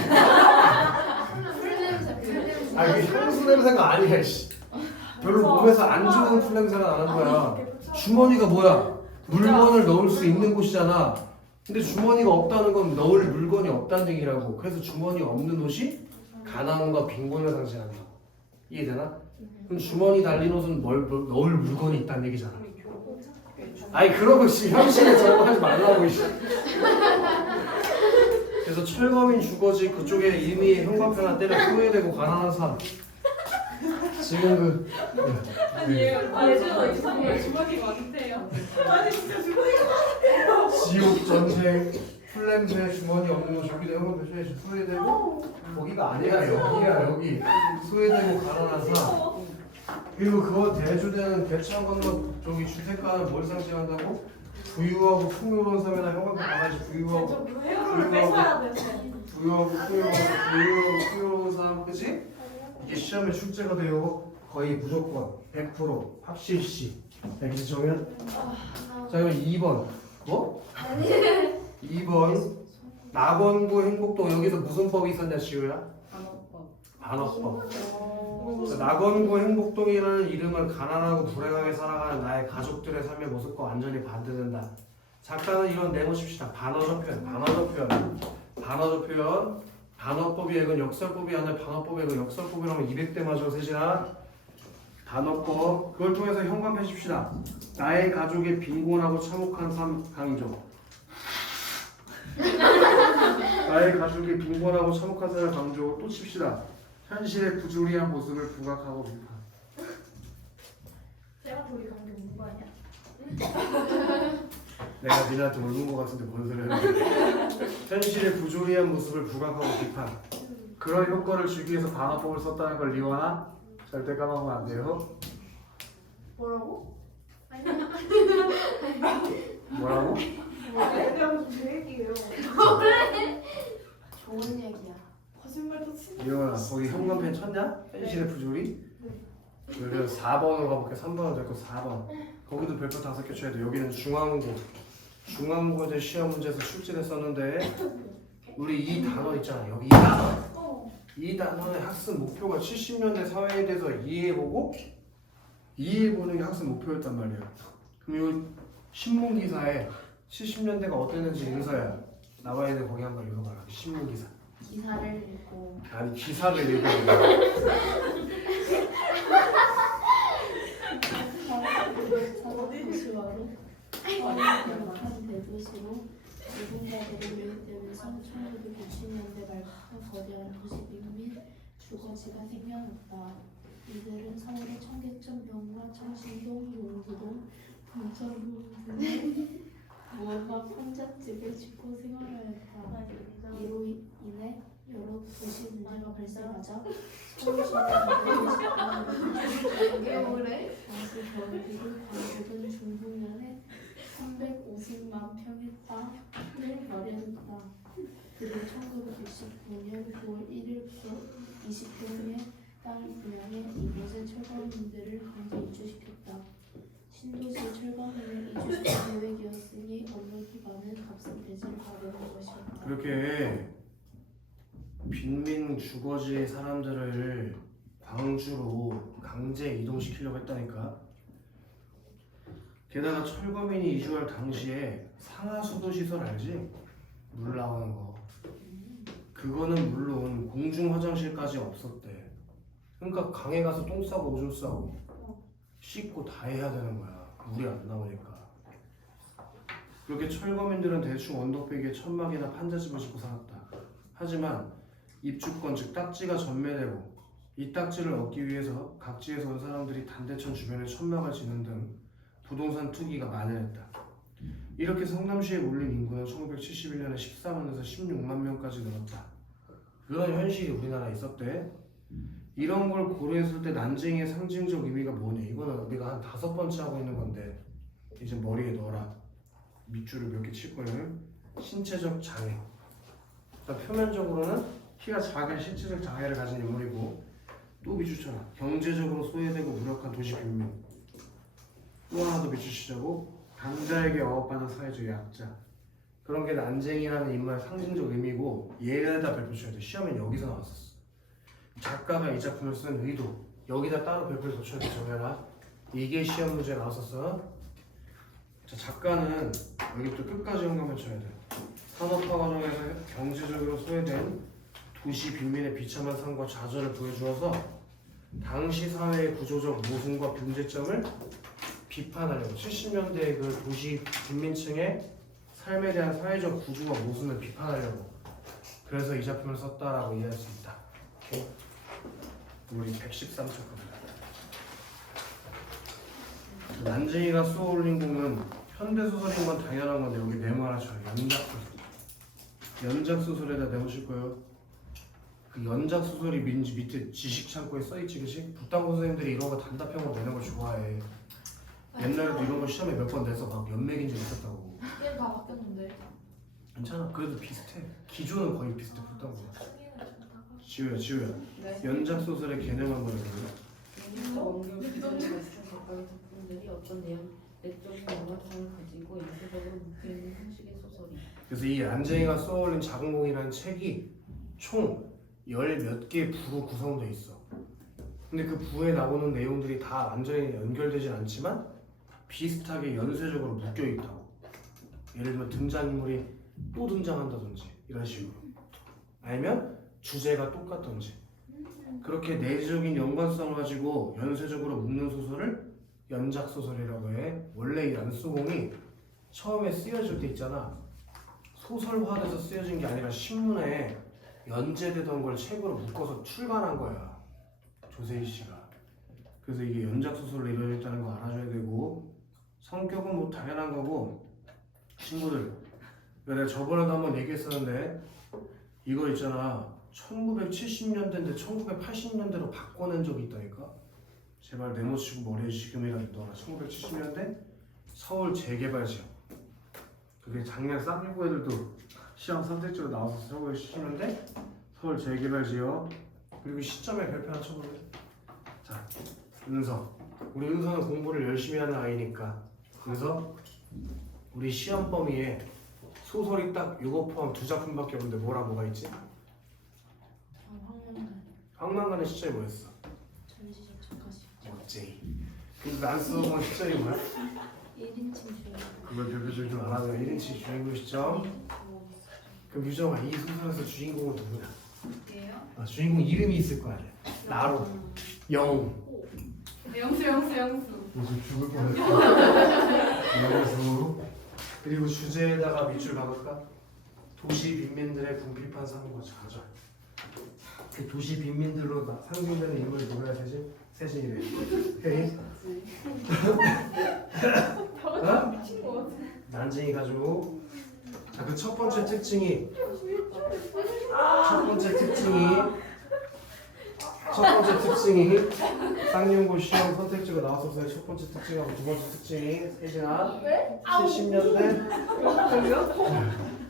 풀 냄새, 풀 냄새. 아 이게 향수 냄새가 아니야 씨. 별로 몸에서 안 좋은 풀 냄새가 나는 거야. 주머니가 뭐야? 물건을 넣을 수 있는 곳이잖아. 근데 주머니가 없다는 건 넣을 물건이 없다는 얘기라고. 그래서 주머니 없는 옷이 가난과 빈곤을 상징한다. 이해되나? 그럼 주머니 달린 옷은 넣을 물건이 있다는 얘기잖아. 아니 그러고 현실에 적용하지 말라고. 그래서 철거민 주거지 그쪽에 이미 현관편을 때려 후회되고 가난한 사람. 지금 예전에 이상해. 주머니가 많대요. 아니 진짜 주머니가 많대요. 지옥 전쟁 풀냄새 주머니 없는 거 저기 내가 표시해 후회되고 거기가 아니야 여기야 여기 후회되고 가난한 사람. 그리고 그거 대조되는 개천 건너 저기 주택가는 뭘 상징한다고? 부유하고 풍요로운 삶이나 형광펜 강아지 부유하고 풍요로운 삶 그치? 이게 시험에 출제가 돼요. 거의 무조건 100% 확실시. 여기서 정면. 자 그럼 2번 뭐? 2번 낙원구 행복동 여기서 무슨 법이 있었냐 지우야? 반어법. 낙원구 행복동이라는 이름은 가난하고 불행하게 살아가는 나의 가족들의 삶의 모습과 완전히 반대된다. 작가는 이런 내놓으십시다. 반어적 표현. 반어법이 이건 역설법이 아니라 반어법이 이건 역설법이라면 200대 맞아 세진아. 반어법. 그걸 통해서 현관 펴십시다. 나의 가족의 빈곤하고 참혹한 삶 강조. 나의 가족의 빈곤하고 참혹한 삶을 강조. 또 칩시다. 현실의 부조리한 모습을 부각하고 비판. 내가 우리 관계 없는 거 아니야? 내가 니네한테 옳은 거 같은데 뭔 소리 하는 현실의 부조리한 모습을 부각하고 비판. 그런 효과를 주기 위해서 반어법을 썼다는 걸 리와나 절대 까먹으면 안 돼요. 뭐라고? 뭐라고? 내가 제 얘기예요. 좋은 얘기야. 거짓말도 치는. 리와나 거기 현관펜 쳤냐? 현실의 부조리? 그래서 4번으로 가볼게. 3번은 됐고 4번. 거기도 별표 5개 쳐야 돼. 여기는 중앙고에 시험 문제에서 출제됐었는데 우리 이 단어 있잖아. 여기 이 단어. 이 단어의 학습 목표가 70년대 사회에 대해서 이해해보는 게 학습 목표였단 말이야. 그럼 이 신문 기사에 70년대가 어땠는지 인서야 나와야 돼. 거기 한번 읽어봐라. 신문 기사. 기사를 읽고. 아니 기사를 읽어. 도시화로 완벽한 대도시로 누군가들을 유입되면서 1960년대 말부터 거대한 도시 및 주거지가 생겨났다. 이들은 서울의 청계천병과 청신동, 용두동, 동천동 등의 무허가 혼잣집을 짓고 생활하였다. 이로 인해 여러 도시 문제가 발생하자 서울시는 당시 경기도 광주군 중북면에 350만 평의 땅을 마련했다. 그들 1969년 9월 1일부터 20평의 땅을 분양해 이곳의 철거민들을 강제 이주시켰다. 신도시 철거민을 이주시킬 계획이었으니 업무 기반은 값은 대지를 가려는 것이었다. 그렇게 빈민 주거지 사람들을 광주로 강제 이동시키려고 했다니까. 게다가 철거민이 이주할 당시에 상하수도시설 알지? 물 나오는 거. 그거는 물론 공중 화장실까지 없었대. 그러니까 강에 가서 똥 싸고 오줌 싸고 씻고 다 해야 되는 거야. 물이 안 나오니까. 그렇게 철거민들은 대충 언덕배기에 천막이나 판자집을 짓고 살았다. 하지만 입주권 즉 딱지가 전매되고 이 딱지를 얻기 위해서 각지에서 온 사람들이 단대천 주변에 천막을 짓는 등 부동산 투기가 만연했다. 이렇게 성남시에 몰린 인구는 1971년에 14만에서 16만 명까지 늘었다. 그런 현실이 우리나라에 있었대. 이런 걸 고려했을 때 난쟁이의 상징적 의미가 뭐냐? 이거는 우리가 한 5번째 하고 있는 건데 이제 머리에 넣어라. 밑줄을 몇 개 칠 거예요. 신체적 장애. 그러니까 표면적으로는 키가 작은 신체적 장애를 가진 인물이고 또 밑줄 쳐라. 경제적으로 소외되고 무력한 도시 빈민. 또 하나 더 밑줄 치자고. 강자에게 억압받는 사회적 약자. 그런 게 난쟁이라는 인물의 상징적 의미고 얘에다 별표 쳐야 돼. 시험엔 여기서 나왔었어. 작가가 이 작품을 쓴 의도 여기다 따로 별표를 붙여야 돼. 정해라. 이게 시험 문제에 나왔었어. 자, 작가는 여기 또 끝까지 연관을 쳐야 돼. 산업화 과정에서 경제적으로 소외된 도시 빈민의 비참한 삶과 좌절을 보여주어서 당시 사회의 구조적 모순과 문제점을 비판하려고 70년대의 그 도시 빈민층의 삶에 대한 사회적 구조와 모순을 비판하려고 그래서 이 작품을 썼다라고 이해할 수 있다. 오케이? 우리 113초 겁니다. 난쟁이가 쏘올린 공은 현대소설인 건 당연한 건데 여기 네모 하나 쳐요. 연작소설. 연작소설에다 네모 칠 거예요. 그 연작소설이 밑에 지식창고에 써있지, 그치? 북당고 선생님들이 이런 거 단답형으로 내는 걸 좋아해. 옛날에도 이런 거 시험에 몇 번 내서 막 연맥인 적 있었다고. 얘는 다 바뀌었는데. 괜찮아. 그래도 비슷해. 기조는 거의 비슷해. 북당고. 승리는 좋다가. 지우야. 네. 연작소설의 개념 한번 해볼래? 원격 기존에 같은 각각의 작품들이 어떤 내적인 연관성을 가지고 연쇄적으로 묶여있는 형식의 소설이. 그래서 이 난쟁이가 써올린 자궁공이라는 책이 총 10몇 개 부로 구성되어 있어. 근데 그 부에 나오는 내용들이 다 완전히 연결되진 않지만 비슷하게 연쇄적으로 묶여 있다고. 예를 들면 등장인물이 또 등장한다든지 이런 식으로. 아니면 주제가 똑같던지. 그렇게 내적인 연관성을 가지고 연쇄적으로 묶는 소설을 연작소설이라고 해. 원래 이 난수공이 처음에 쓰여질 때 있잖아. 소설화돼서 쓰여진 게 아니라 신문에 연재되던 걸 책으로 묶어서 출간한 거야. 조세희 씨가. 그래서 이게 연작소설로 이루어졌다는 거 알아줘야 되고 성격은 뭐 당연한 거고 친구들 내가 저번에도 한번 얘기했었는데 이거 있잖아 1970년대인데 1980년대로 바꿔낸 적이 있다니까. 제발 네모치고 머리에 지금이라도 넣어라. 1970년대 서울 재개발 지역. 그게 작년 쌍용고 애들도 시험 선택지로 나와서 1970년대 서울 재개발 지역. 그리고 시점에 별표 하나 쳐볼래? 자, 은서. 우리 은서는 공부를 열심히 하는 아이니까 그래서 우리 시험 범위에 소설이 딱 이거 포함 2작품밖에 없는데 뭐가 있지? 황망간의 시점이 뭐였어? 전시적 작가시. 어째 그래서 난수공의 시점이 뭐야? 1인칭 주연. 그걸 별표줄 좀 알아둬. 1인칭 주인공 시점. 그럼 유정아 이 소설에서 주인공은 누구야? 예요? 주인공 이름이 있을 거 아니야. 나로 영. 영수. 요즘 죽을 뻔했어. 영수. 그리고 주제에다가 밑줄 박을까? 도시 빈민들의 궁핍한 삶과 좌절. 그 도시 빈민들로 상징되는 인물이 누구야 되지? 세진이래. 오케이? 다 미친 거 같아. 난쟁이 가지고. 자, 그 첫 번째 특징이 쌍용고 시험 선택지가 나왔었어요. 첫 번째 특징하고 두 번째 특징이 세진아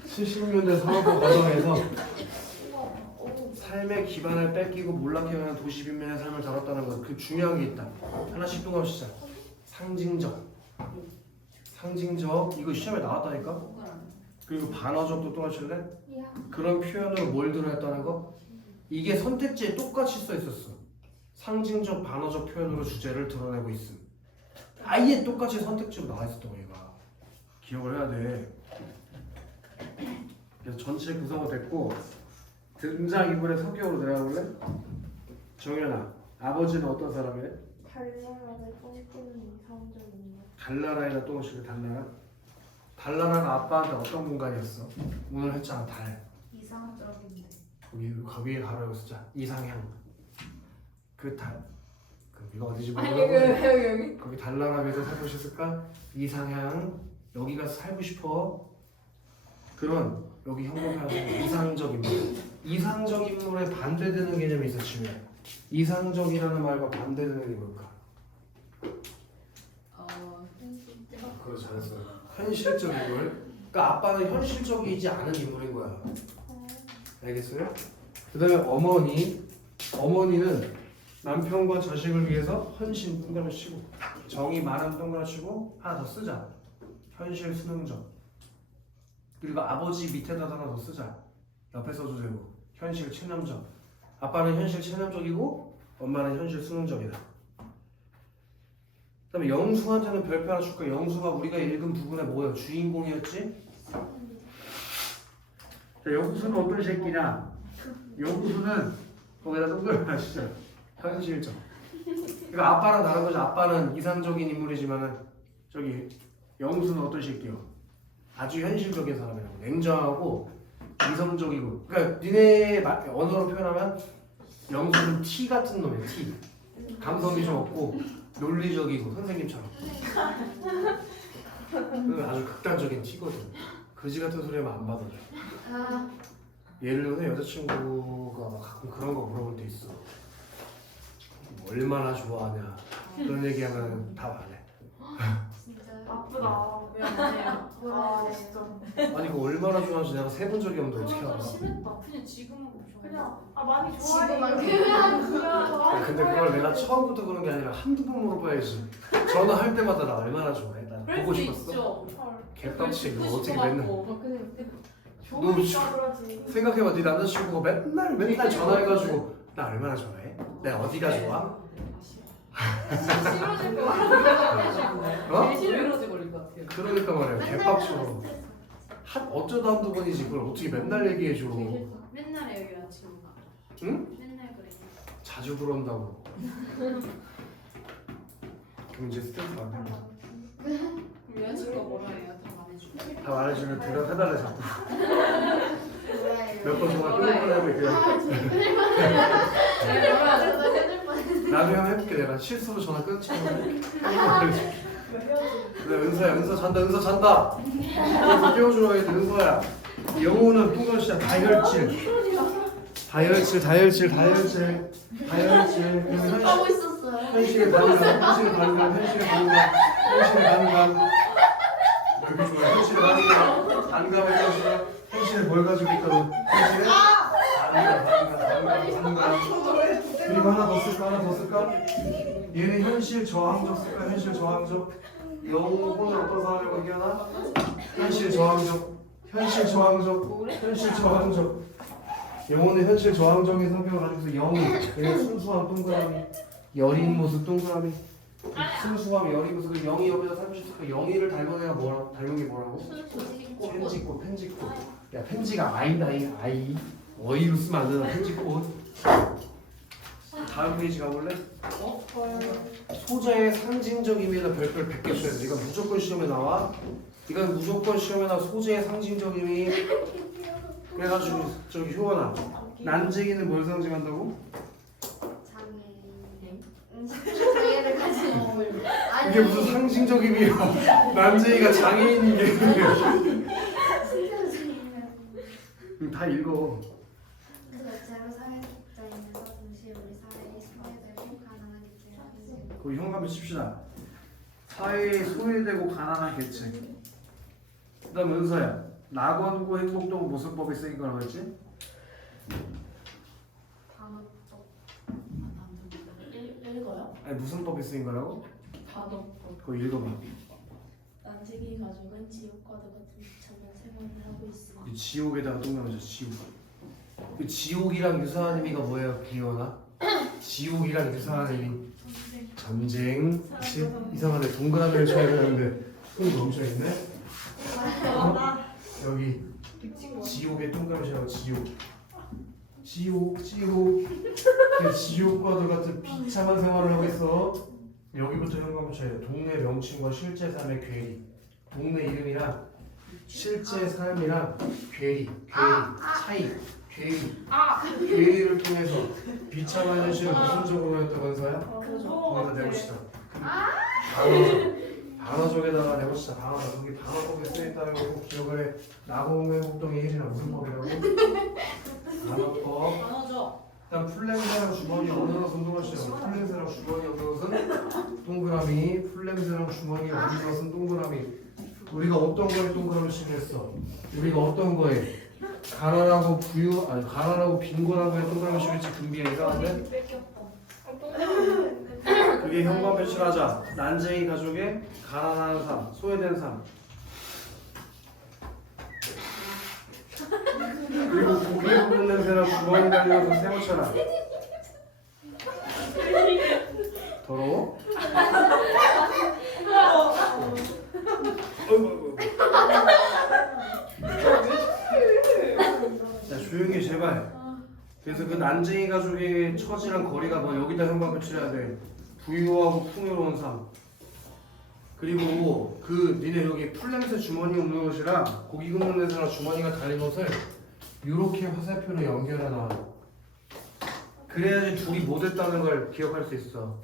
70년대 산업화 과정에서 삶의 기반을 뺏기고 몰락해가는 도시 빈민의 삶을 다뤘다는 것. 그 중요한 게 있다. 하나씩 또 가보시자. 상징적 이거 시험에 나왔다니까. 그리고 반어적도 또 하실래? 그런 표현으로 뭘 들어했다는 거? 이게 선택지에 똑같이 써 있었어. 상징적 반어적 표현으로 주제를 드러내고 있음. 아예 똑같이 선택지로 나와 있었던 거 얘가. 기억을 해야 돼. 그래서 전체 구성은 됐고 등장 인물의 성격으로 내려가볼래? 정연아, 아버지는 어떤 사람이래? 달나라를 꿈꾸는 이상적인 것. 달나라에다 또 오시고 달나라가 아빠한테 어떤 공간이었어? 오늘 했잖아 달. 이상적인데. 거기에 가로 쓰자. 이상향. 그 달. 그 이거 어디지 아니 모르겠어. 여기. 거기 달나라에서 살포셨을까? 이상향 여기가 살고 싶어. 그런 여기 형용사는 이상적 인물. 이상적 인물에 반대되는 개념이 있어 지금. 이상적이라는 말과 반대되는 게 뭘까? 그거 잘했어요. 현실적 인물. 그러니까 아빠는 현실적이지 않은 인물인 거야. 알겠어요? 그 다음에 어머니. 어머니는 남편과 자식을 위해서 헌신 동그라미 치고 정이 많은 동그라미 치고 하나 더 쓰자. 현실 수능적. 그리고 아버지 밑에다 하나 더 쓰자. 옆에 써도 되고. 현실 체념적. 아빠는 현실 체념적이고 엄마는 현실 수능적이다. 그 다음에 영수한테는 별표 하나 줄까? 영수가 우리가 읽은 부분에 뭐예요? 주인공이었지? 자, 영수는 어떤 새끼냐? 영수는 거기다 동그라미 하시죠. 현실적. 그러니까 아빠랑 다른 거죠. 아빠는 이상적인 인물이지만은 저기 영수는 어떤 새끼요? 아주 현실적인 사람이라고. 냉정하고 이성적이고. 그러니까 니네 언어로 표현하면 영수는 T 같은 놈이에요. T. 감성이 좀 없고 논리적이고 선생님처럼. 그건 아주 극단적인 T거든. 그지 같은 소리 하면 안 받아줘. 예를 들어서 여자친구가 막 가끔 그런 거 물어볼 때 있어. 뭐 얼마나 좋아하냐 그런 얘기하면 답 안 해. 진짜요? 아프다. 미안해요. 아 진짜. 아니 그 얼마나 좋아하는지 내가 세본 적이 없는데 어떻게 알아? 심했다. 그냥 지금은 좋아. 그냥 많이 지금만 좋아해. 근데 그걸 내가 처음부터 그런 게 아니라 한두 번 물어봐야지. 전화할 때마다 나 얼마나 좋아해? 나 보고 싶었어? 있죠. 개빡치 그거 어떻게 맨날 좋으니까 그러지. 생각해봐. 네 남자친구가 맨날 전화해가지고 나 얼마나 좋아해? 내가 어디가 좋아? 싫어질 것 같아. 어? 싫어지 걸릴 것 같아요. 그러니까 말이야 개빡쳐. 어쩌다 한두 번이지 그걸 어떻게 맨날 얘기해줘. 맨날 해요 여자친구가. 응? 맨날 그래. 자주 그런다고. 그럼 이제 스트레스 안 받아. 그럼 여자친구가 뭐라 해요? 다 말해줘. 다 말해주면 대답해달래 자꾸. 뭐라해요? 몇 번 전화 끊을 뻔하면 그냥 나중에 한번 해볼게. 내가 실수로 전화 끊지 말고. 그래 은서야 은서 잔다 은서 잔다. 그래서 깨워주러 가야 돼 은서야. 영호는 뚱간시야 다혈질. 다혈질 다혈질 다혈질 다혈질. 그리고 하고 있었어요. 현실의 반감 현실의 반감 현실의 반감 현실의 반감. 그게 좋아. 현실의 반감 반감을 가지고 현실에 뭘 가지고 있거든. 현실에 반감. 그리고 하나 더 쓸까? 하나 더 쓸까? 얘는 현실 저항적 쓸까? 현실 저항적. 영호는 어떤 사람이라고 얘기하나? 현실 저항적. 현실 저항적. 현실 저항적. 영호는 현실 저항적인 성격을 가지고서 영이 얘는 순수한 동그라미. 여린 모습 동그라미. 순수함 여린 모습. 영이 옆에서 살고 싶으니까 영이를 닮은 애가 뭐라? 닮은 게 뭐라고? 펜지꽃 펜지꽃. 야 펜지가 아이다 아이. 어이로 쓰면 안 되나 펜지꽃. 다음 페이지 가볼래? 소재의 상징적 의미에다 별표를 100개 써야 돼. 이건 무조건 시험에 나와. 이건 무조건 시험에 나와. 소재의 상징적 의미. 그래가지고 저기 효원아 난쟁이는 뭘 상징한다고? 장애를 가진 이게 무슨 상징적 의미야. 난쟁이가 장애인인 게 다 읽어. 제로 사회적자이면서 동시에 우리 사회에 소외되고 가난한 계층. 거기 현관을 칩시다. 사회에 소외되고 가난한 계층. 그 다음 은서야. 낙원구 행복동 모습법이 쓰인 거라고 했지? 단어법. 읽어요? 아니 무슨 법이 쓰인 거라고? 단어법. 그거 읽어봐. 난쟁이 가족은 지옥과도 같은 비참한 생활을 하고 있습니다. 그 지옥에다가 동그라미죠. 지옥. 그 지옥이랑 유사한 의미가 뭐예요? 기원아? 지옥이랑 유사한 의미. 전쟁. 그치? 이상하네. 동그라미를 쳐야 되는데 손이 멈춰있네. 여기 지옥의 동그라미라고 지옥. 지옥. 그 지옥과도 같은 비참한 생활을 하고 있어. 여기부터 현관 붙여야 돼. 동네 명칭과 실제 삶의 괴리. 동네 이름이랑 실제 삶이랑 괴리 차이. 괴리를 통해서 비참한 현실을 무슨 적으로 했다고 한사야? 거기다 내봅시다. 단어적 가족에다가 내보시다 방어 여기 방어법에 쓰여있다는 거 꼭 기억을 해. 나고운의 목동이 1이나 무슨 법이라고? 방어법. 나눠줘. 일단 풀냄새랑 주머니 없는 것은 동그라미죠. 풀냄새랑 주머니 없는 것은 동그라미. 풀냄새랑 주머니 없는 것은 동그라미. 우리가 어떤 거에 동그라미 칠했어? 우리가 어떤 거에 가난하고 부유 아니 가난하고 빈곤한 거에 동그라미 칠했지. 금비야 이상한데? 뺏겼다. 그게 현관 배출하자. 난쟁이 가족의 가난한 삶, 소외된 삶. 그리고 고기에 묻은 냄새랑 주머니 달려서 세모쳐라. 더러워? 어이구. 자 조용히 해, 제발. 그래서 그 난쟁이 가족의 처지랑 거리가 뭐 여기다 현관 배출해야 돼. 부유하고 풍요로운 삶. 그리고 그 니네 여기 풀냄새 주머니 없는 것이랑 고기 굽는 냄새랑 주머니가 달린 것을 이렇게 화살표로 연결해 놔. 그래야지 둘이 못했다는 걸 기억할 수 있어.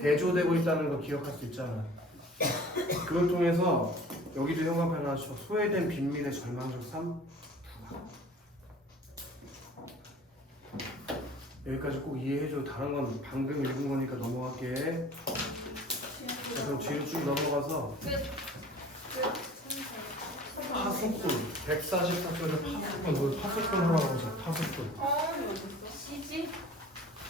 대조되고 있다는 걸 기억할 수 있잖아. 그걸 통해서 여기도 현관펜 하죠. 소외된 빈민의 절망적 삶. 여기까지 꼭 이해해줘. 다른 건 방금 읽은 거니까 넘어갈게. 자, 그럼 뒤로 쭉 넘어가서 파수꾼 144쪽에서 파수꾼 파수꾼 하라고 하자. 파수꾼 시집?